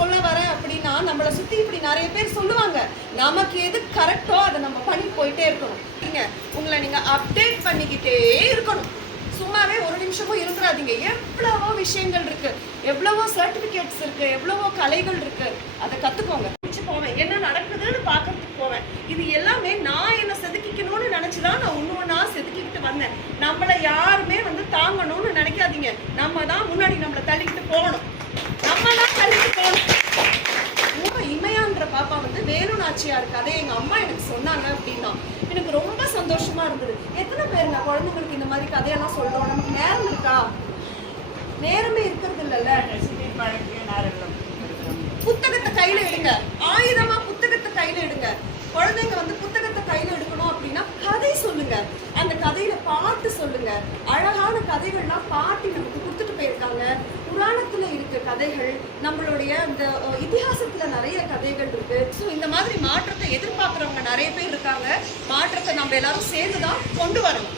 சொல்ல வரேன் அப்படின்னா, நம்மளை சுத்தி இப்படி நிறைய பேர் சொல்லுவாங்க. நமக்கு எது கரெக்டோ அதை நம்ம பண்ணி போயிட்டே இருக்கணும். உங்களை நீங்க அப்டேட் பண்ணிக்கிட்டே இருக்கணும். சும்மாவே ஒரு நிமிஷமும் இருந்துடாதீங்க. எவ்வளவோ விஷயங்கள் இருக்கு, எவ்வளவோ சர்டிபிகேட்ஸ் இருக்கு, எவ்வளவோ கலைகள் இருக்கு. அதை கத்துக்கோங்க. போவேன், என்ன நடக்குதுன்னு பாக்கிறதுக்கு போவேன். இது எல்லாமே நான் என்ன செதுக்கிக்கணும்னு நினைச்சுதான் நான் ஒண்ணு செதுக்கிக்கிட்டு வந்தேன். நம்மள யாருமே தாங்கணும்னு நினைக்காதீங்க. நம்ம தான் முன்னாடி நம்மளை தள்ளிக்கிட்டு போகணும். நம்ம தான் தள்ளிட்டு போகணும். இமையான்ற பாப்பா வேலு நாச்சியார் கதை எங்க அம்மா எனக்கு சொன்னாங்க அப்படின்னா எனக்கு ரொம்ப சந்தோஷமா இருந்தது. எத்தனை பேருங்க குழந்தைங்களுக்கு இந்த மாதிரி கதையெல்லாம் சொல்றோம்? நமக்கு நேரம் இருக்கா? நேரமே இருக்கிறது இல்லைல்ல. புத்தகத்தை கையில எடுங்க, ஆயுதமா புத்தகத்தை கையில எடுங்க. குழந்தைங்க புத்தகத்தை கையில எடுக்கணும் அப்படின்னா கதை சொல்லுங்க. அந்த கதையில பாட்டு சொல்லுங்க. அழகான கதைகள்லாம் பாட்டி நமக்கு கொடுத்துட்டு போயிருக்காங்க. புராணத்துல இருக்க கதைகள், நம்மளுடைய அந்த இதிகாசத்துல நிறைய கதைகள் இருக்கு. ஸோ இந்த மாதிரி மாற்றத்தை எதிர்பார்க்குறவங்க நிறைய பேர் இருக்காங்க. மாற்றத்தை நம்ம எல்லாரும் சேர்ந்துதான் கொண்டு வரணும்.